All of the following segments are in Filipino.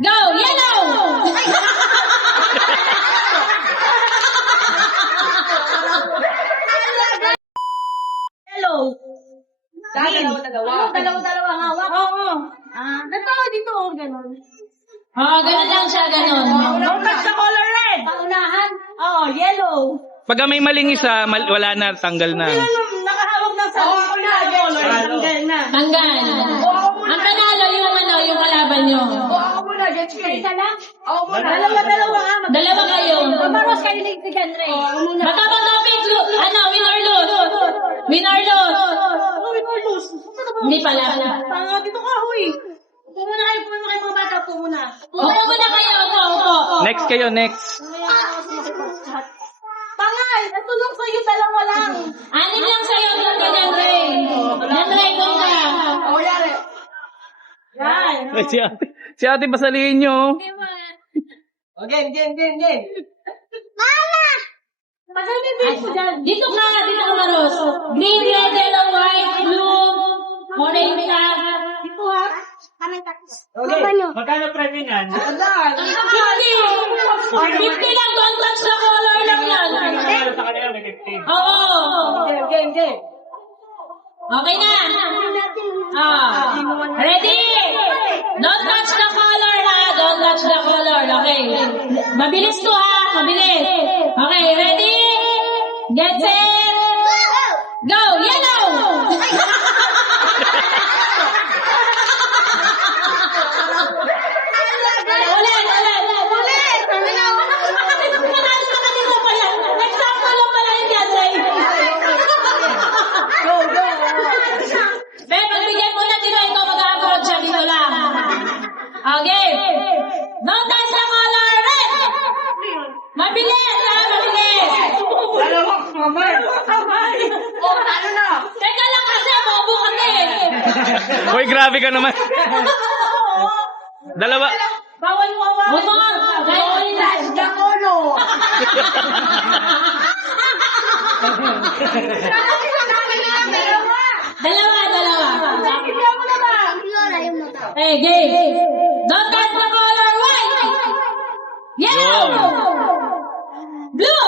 Go! Yellow! Hello. Dalawa-dalawa. Dalawa-dalawa ang hawak? Oo. Natawa dito, ganun. Ganun lang siya, ganun. Don't touch the color red. Paunahan? Yellow. Pag may maling isa, wala na, tanggal na. Nakahawak ng sarili na color. Tanggal na. Tanggal. Ang panalo yung kalaban nyo. Ako muna, gets ka. Isa lang? Ako muna. Dalawa nga. Dalawa kayo. Pamaros kayo ni Andre. Magkapag-topic, win or lose? Win or lose? Win or lose? Hindi pala. Dito ka, huy. Upo muna kayo mga bata. Upo muna. Upo muna kayo. Upo. Next kayo, next. Pangay, ito lang sa'yo, dalawa lang. Anim lang sa'yo, doon ka, Andre. Andre, doon ka. Yari. Yan. Si ate pasalihin nyo. Game. Dito ka, Maros. Green, red, yellow, white, blue, orange ka. Dito ha. Magkano premium yan? 50 lang, don't touch the color lang yan. Sa kanila may 50. Oo. Game. Okay na. Ready? Don't touch the color ha. Don't touch the color. Okay. Mabilis to ha. Mabilis. Okay, ready? Get set. Go. Yellow. Okay. Don't touch the color red. Mabilis, mabilis. Dalawang kamay. Ano na? Teka lang kasi, bobo kasi. Hoy, grabe ka naman. Dalawa. Bawal mo. Bawal. Touch the color. Dalawa. Sakibihan mo na ba? Hey, game. Don't touch the color white. Yellow. Blue.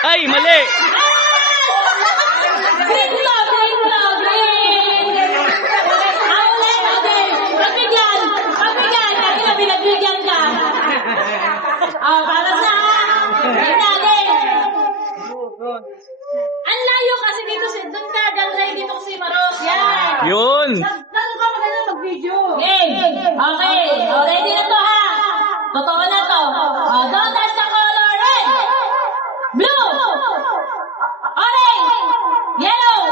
Ay, mali. Green. Ulit, okay. Pagbigyan. Kanina binagbigyan ka. Para sa ang layo kasi dito doon ka, dito si Maros. Yan. Yun. Lalo ka maganda mag-video. Game. Okay. Ready na to ha. Totoo na to. Don't touch the color red. Blue. Orange. Yellow.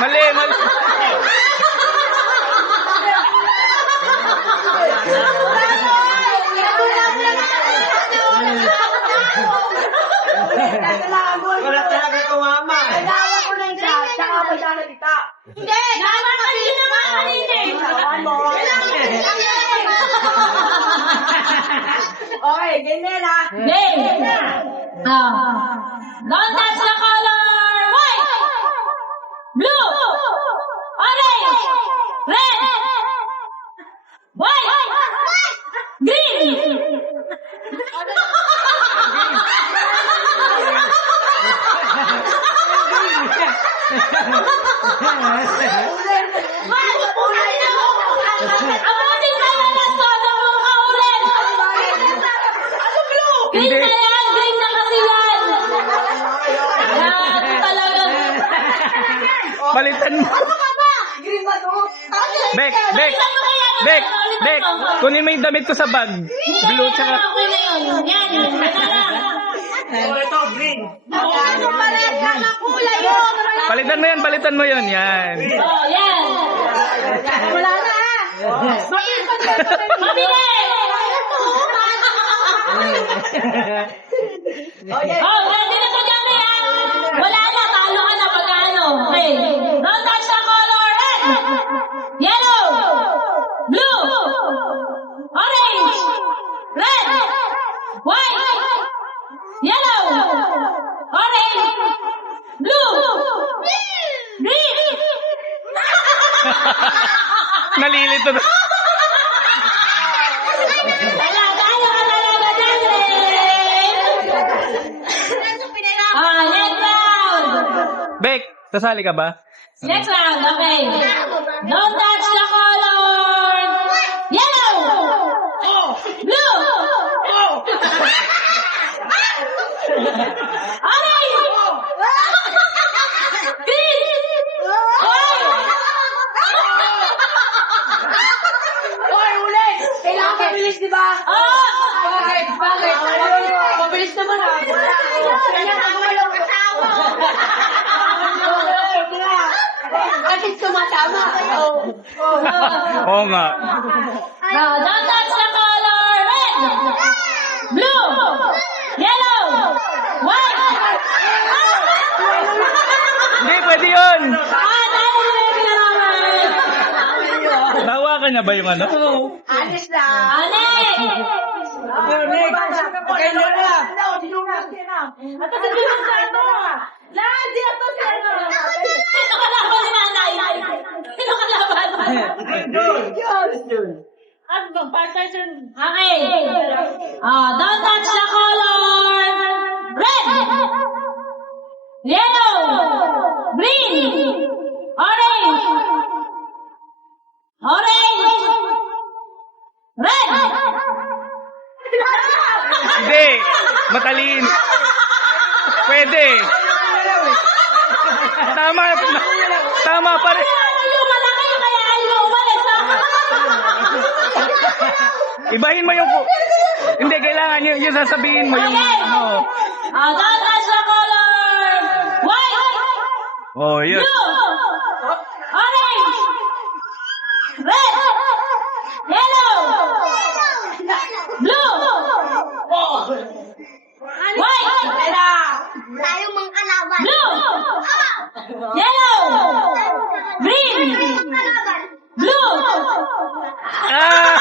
Mali. Wala talaga tumama. Kailangan ko na yung chat, tsaka magsasalita. Hindi. Naman kasi naman kanina. Kailangan mo. Okay, ganyan ha. Game. Don't touch the color white. Blue. Orange. Red. White. Green. Abutin ka na lang to. Dalawa ka ulit. Green na yan. Green na kasi yan. Yan talaga. Palitan mo. Green ba to? Bek. Kunin mo yung damit ko sa bag. Blue tsaka. Okay na yun. Yan. Ito, green. Ano pares ka ng kulay yun? Palitan mo yun. Yan. Yan. Wala na ha. Mabilis. Okay. Ready na to dyan ha. Wala na. Talo ka na pag-ano. Okay. Don't touch the color red. Yellow. Blue. Orange. Red. White. Yellow. Orange. Blue. Green. Nalilito dito. Wala tayo ka talaga dyan next round. Bek, sasali ka ba? Next round, okay. Don't touch the color. Yellow. Blue. Orange. Green. Hoy, ulit! Kailangan mabilis, di ba? Bakit? Bakit? Mabilis naman ha. Kailangan mo lang kasama. Bakit tumatama? Oo nga. Now, don't touch the color. Red. Blue. Yellow. White. Hindi, pwede yun. Tayo na yung pinaraman. Tawakan niya ba yung ano? Alis na. Alex. Kailan na? At sa dilang sa ito. Lahat diyan to sa ito. Sino kalaban ni nanay? Sino kalaban? At mag-partition. Okay. Don't touch the color. Red. Yellow. Green. Orange. Orange. Red. Hindi. Matalin. Pwede. Tama. Tama pa rin. Yung malaki kaya ayaw umalis. Ibahin mo yung... Hindi, kailangan yung sasabihin mo yung... Okay. ano. Don't touch the color. White. Oh, yun. Blue. Orange. Red. Yellow. Blue. White. Tayo mga kalaban. Blue. Yellow. Green. Blue. Ah!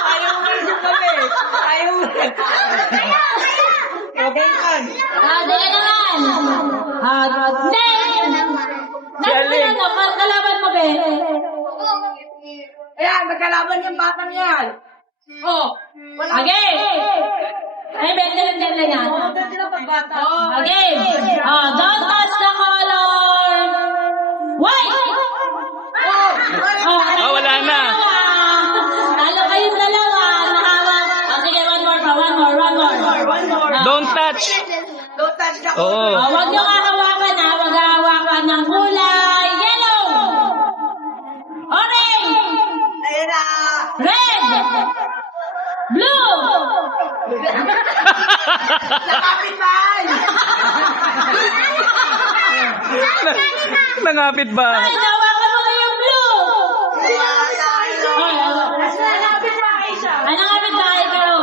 Ayaw mo rin yung kami. Ayaw mo rin. Okay, kan. Dali naman. Next. Aling. Kalaban mo, be. Ayan, magkalaban yung batang yan. Oh. Okay. Ay, bende lang yan. Sila pagbata. Okay. Don't touch the color. White. Oh, wala na. Talo kayong dalawa. Nahawak. Sige, one more. Don't touch. Don't touch the Oo. Huwag nyo hahawakan ha. Huwag hahawakan ng kulay. Yellow. Orange. Ayan na. Red. Blue. Nakapit bahay. Nangapit ba? Ay, nawakan mo na yung blue. Nakapit bahay siya. Ano nga ba tayo pero?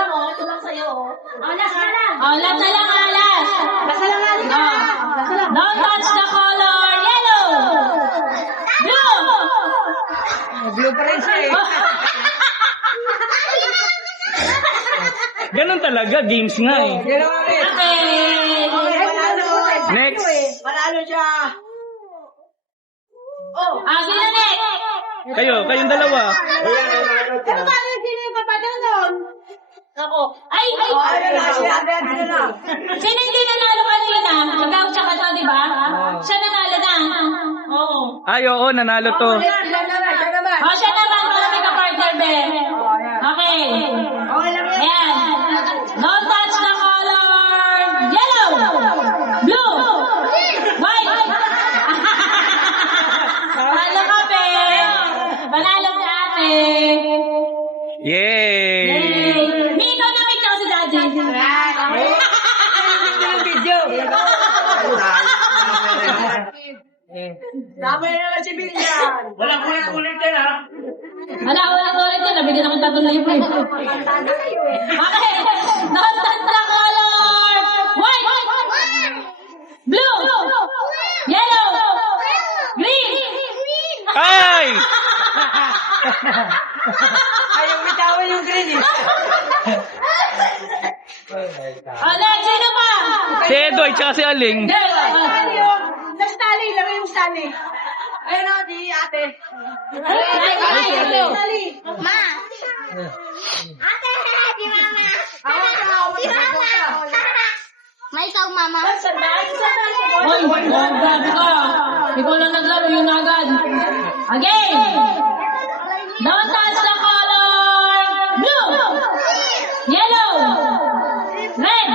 Ito lang sa'yo. Alas na lang. Alas na lang, alas. Kasalangan ka. Don't touch the color. Yellow. Blue. Blue pa rin siya eh. Ganun talaga, games nga eh. Ginawa rin. Okay. Panalo. Next. Panalo siya. Oh. Sino next? Kayong dalawa. Pero paano sino yung kapatid nun? Ako. Ay. Ano na siya? Ano na? Sino hindi nanalo kanina? Ikaw tsaka to, di ba? Siya nanalo na. Oo. Ay, oo, nanalo to. Siya naman. Siya naman. Para may ka-partner, be. Okay. Okay lang yan. Ayan. Don't touch the color. Yellow. Blue. White. Panalo ka, be. Panalo ka, ate. Yay! Yay. Mino na may si Daddy. Yung video. Dami na naman si Bilyan. Walang ulit-ulit yan ha. Wala ulit yun. Nabigyan akong 3,000 eh. Okay. Don't touch the color. White. Blue. Yellow. Green. Ay! Ayaw bitawan yung green eh. Next, sino pa? Si Edoy, tsaka si Aling. Ano yun? Nastali lang yung stali. Ay, ate. Ma. Ate, di mama. Di mama. May ikaw, mama. Hoy, grabe ka. Ikaw lang naglaro, yun agad. Again! Don't touch the color! Blue! Yellow! Red!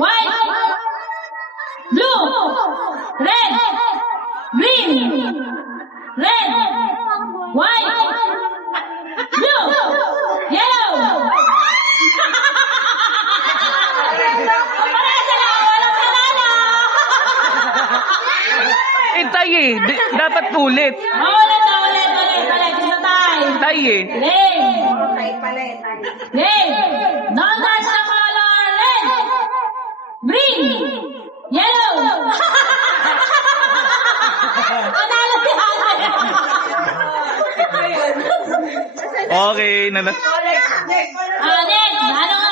White! Blue! Red! Green! Red! White! Blue! Yellow! Tay eh. Dapat ulit. Ulit. Isa tayo. Tay eh. Game! Game! Don't touch the color! Red! Green! Yellow! Panalo si Ate! Okay. Next! Ano nga